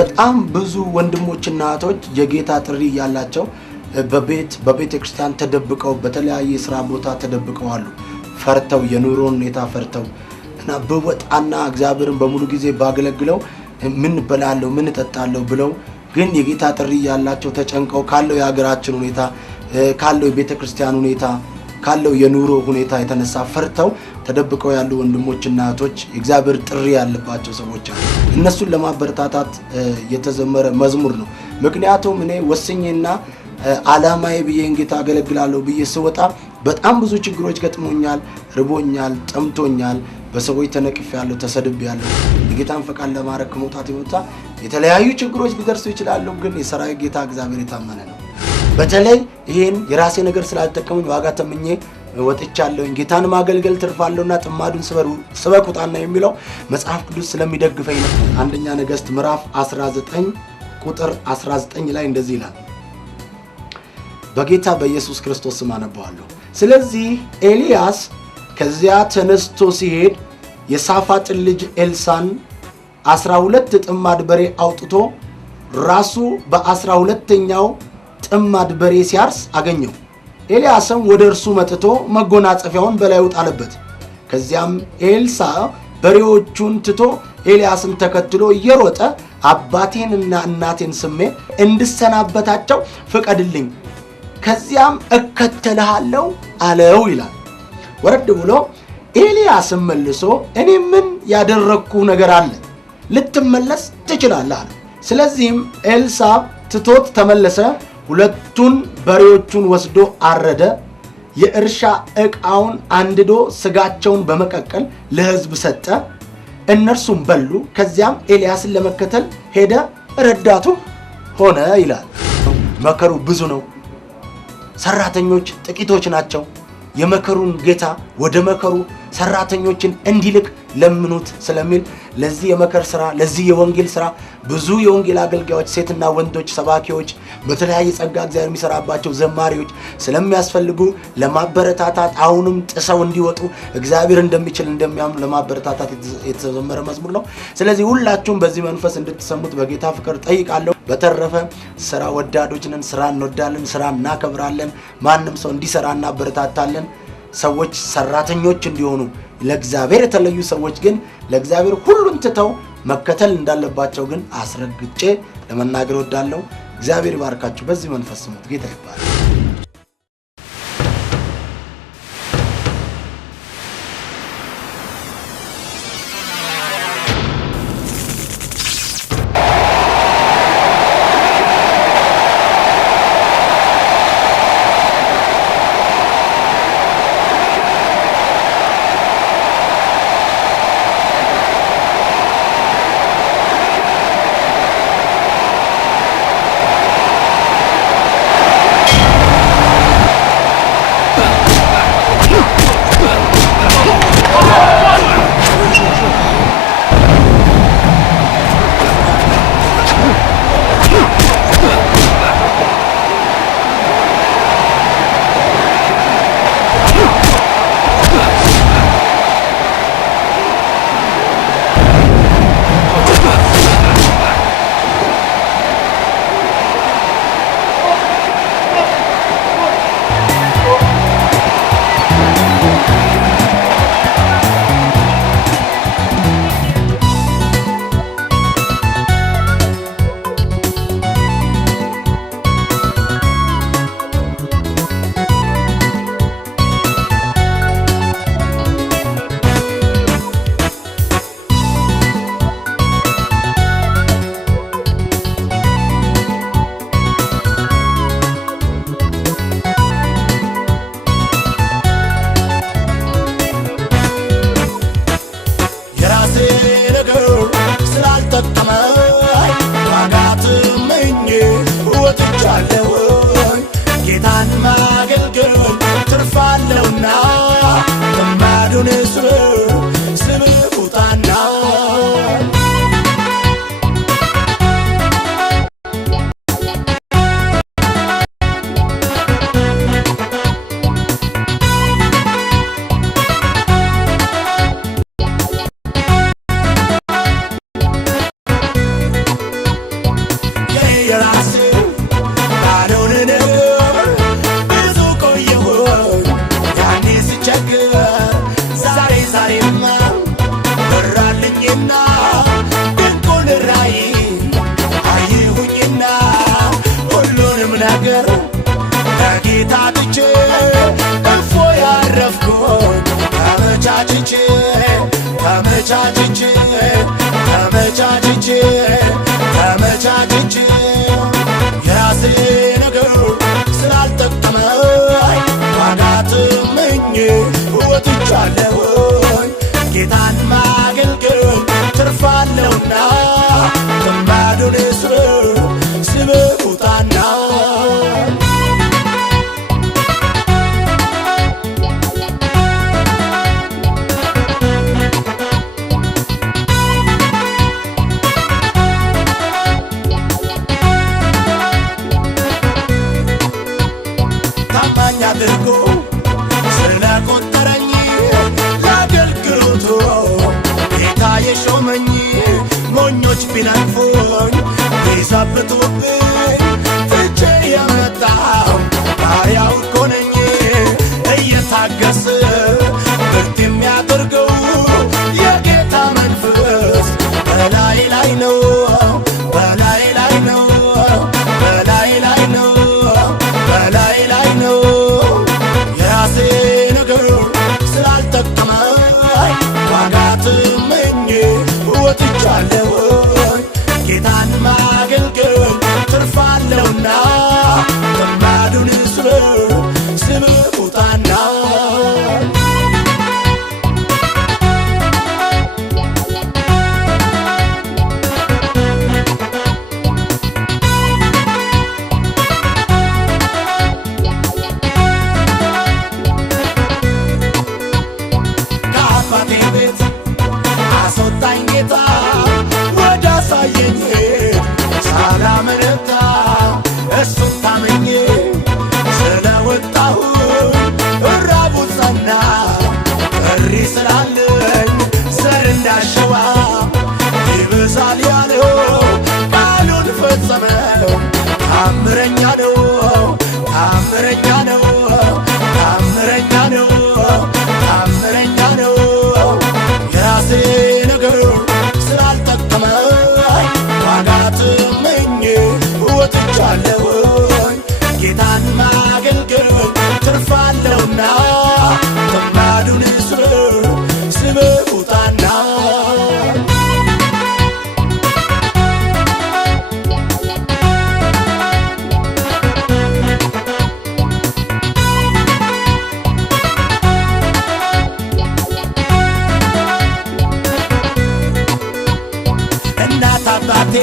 በጣም ብዙ ወንድሞችና እህቶች የጌታ ጥሪ ያላቸው በቤተ ክርስቲያን ተደብቀው በተለያየ ስራ ቦታ ተደብቀው አሉ። ፈርተው የኑሮን ሁኔታ ፈርተው እና በወጣና እግዚአብሔርን በሙሉ ጊዜ ባገለግለው ምን በላለው ምን ተጣጣለው ብለው ግን የጌታ ጥሪ ያላቸው ተጨንቀው ካለው የሀገራችን ሁኔታ ካለው የቤተ ክርስቲያን ሁኔታ ካለው የኑሮ ሁኔታ የተነሳ ፈርተው ተደብቀው ያሉ ወንድሞችና እህቶች እግዚአብሔር ጥሪ ያለባቸው ሰዎች አሉ። እነሱን ለማበረታታት የተዘመረ መዝሙር ነው። ምክንያቱም እኔ ወስኜና ዓላማዬ ብዬን ጌታ አገለግላለሁ ብዬ ስወጣ በጣም ብዙ ችግሮች ገጥሞኛል፣ ርቦኛል፣ ጠምቶኛል፣ በሰዎች ተነቅፌያለሁ፣ ተሰድቤያለሁ። የጌታን ፈቃድ ለማድረግ ከመውጣት ይወጣ የተለያዩ ችግሮች ሊደርሱ ይችላሉ። ግን የሰራዊት ጌታ እግዚአብሔር የታመነ ነው። በተለይ ይሄን የራሴ ነገር ስላልተጠቀሙኝ ዋጋ ተምኜ ወጥቻለሁ። ጌታን ማገልገል ትርፋለውና ጥማዱን ስበኩታና የሚለው መጽሐፍ ቅዱስ ስለሚደግፈኝ ነው። አንደኛ ነገሥት ምዕራፍ 19 ቁጥር 19 ላይ እንደዚህ ይላል። በጌታ በኢየሱስ ክርስቶስ ስም አነባዋለሁ። ስለዚህ ኤልያስ ከዚያ ተነስቶ ሲሄድ የሳፋጥን ልጅ ኤልሳን 12 ጥማድ በሬ አውጥቶ ራሱ በ12ኛው ጥማድ በሬ ሲያርስ አገኘው። ኤልያስም ወደ እርሱ መጥቶ መጎናጸፊያውን በላዩ ጣለበት። ከዚያም ኤልሳ በሬዎቹን ትቶ ኤልያስን ተከትሎ እየሮጠ አባቴንና እናቴን ስሜ እንድሰናበታቸው ፍቀድልኝ፣ ከዚያም እከተልሃለሁ አለው ይላል። ወረድ ብሎ ኤልያስም መልሶ እኔ ምን ያደረግኩ ነገር አለ? ልትመለስ ትችላለህ አለ። ስለዚህም ኤልሳ ትቶት ተመለሰ። ሁለቱን በሬዎቹን ወስዶ አረደ። የእርሻ ዕቃውን አንድዶ ስጋቸውን በመቀቀል ለሕዝብ ሰጠ። እነርሱም በሉ። ከዚያም ኤልያስን ለመከተል ሄደ፣ ረዳቱ ሆነ ይላል። መከሩ ብዙ ነው፣ ሰራተኞች ጥቂቶች ናቸው። የመከሩን ጌታ ወደ መከሩ ሰራተኞችን እንዲልክ ለምኑት ስለሚል ለዚህ የመከር ስራ ለዚህ የወንጌል ስራ ብዙ የወንጌል አገልጋዮች ሴትና ወንዶች ሰባኪዎች በተለያየ ጸጋ እግዚአብሔር የሚሰራባቸው ዘማሪዎች ስለሚያስፈልጉ ለማበረታታት አሁንም ጥሰው እንዲወጡ እግዚአብሔር እንደሚችል እንደሚያምኑ ለማበረታታት የተዘመረ መዝሙር ነው። ስለዚህ ሁላችሁም በዚህ መንፈስ እንድትሰሙት በጌታ ፍቅር ጠይቃለሁ። በተረፈ ስራ ወዳዶች ነን፣ ስራ እንወዳለን፣ ስራ እናከብራለን። ማንም ሰው እንዲሰራ እናበረታታለን። ሰዎች ሰራተኞች እንዲሆኑ ለእግዚአብሔር የተለዩ ሰዎች ግን ለእግዚአብሔር ሁሉን ትተው መከተል እንዳለባቸው ግን አስረግጬ ለመናገር ወዳለሁ። እግዚአብሔር ይባርካችሁ። በዚህ መንፈስ ስሙት። ጌታ ይባርክ። ነገር ለጌታ ትቼ እፎ ያረፍኩኝ ተመቻችቼ ተመቻችቼ ተመቻችቼ ተመቻችቼ የራሴ ነገር ስላልጠቀመኝ ዋጋ ትምኜ ወጥቻለሁኝ። ጌታን ማገልገል ትርፋለውና ጥማዱን ስብር ውጣና ታማኝ አድርጎ ስለቆጠረኝ ለአገልግሎቱ ጌታ የሾመኝ ሞኞች ቢነቅፉኝ ቢዘብቱብኝ ትቼ የመጣሁ ባሪያው እኮ ነኝ። እየታገሰ ብርት የሚያደርገው የጌታ መንፈስ በላይ ላይ ነው በላይ ላይ ነው በላይ ላይ ነው በላይ ላይ ነው። የራሴ ነገር ስላልጠቀመኝ ዋጋ ትምኜ ወጥቻለሁኝ። ጌታን ማገልገል ትርፋለውና ጥማዱን ስብር ውጣና ከአባቴ ቤት አስወጣኝ ጌታ ወደ አሳየኝ ሳላመነታ እሱን ታምኜ ስለወጣሁኝ እራቡ ጸና እሪ ስላለኝ ዘር እንዳሸዋ ይበዛል ያለው ቃሉን ፈጸመው። ታምረኛ ነው ታምረኛ ነው ታምረኛ ነው ታምረኛ ነው። የራሴ ነገር ስላልጠቀመኝ ዋጋ ትምኜ ወጥቻለሁኝ። ጌታን ማገልገል ትርፋለውና ጥማዱን ስብር ውጣና እናት አባቴ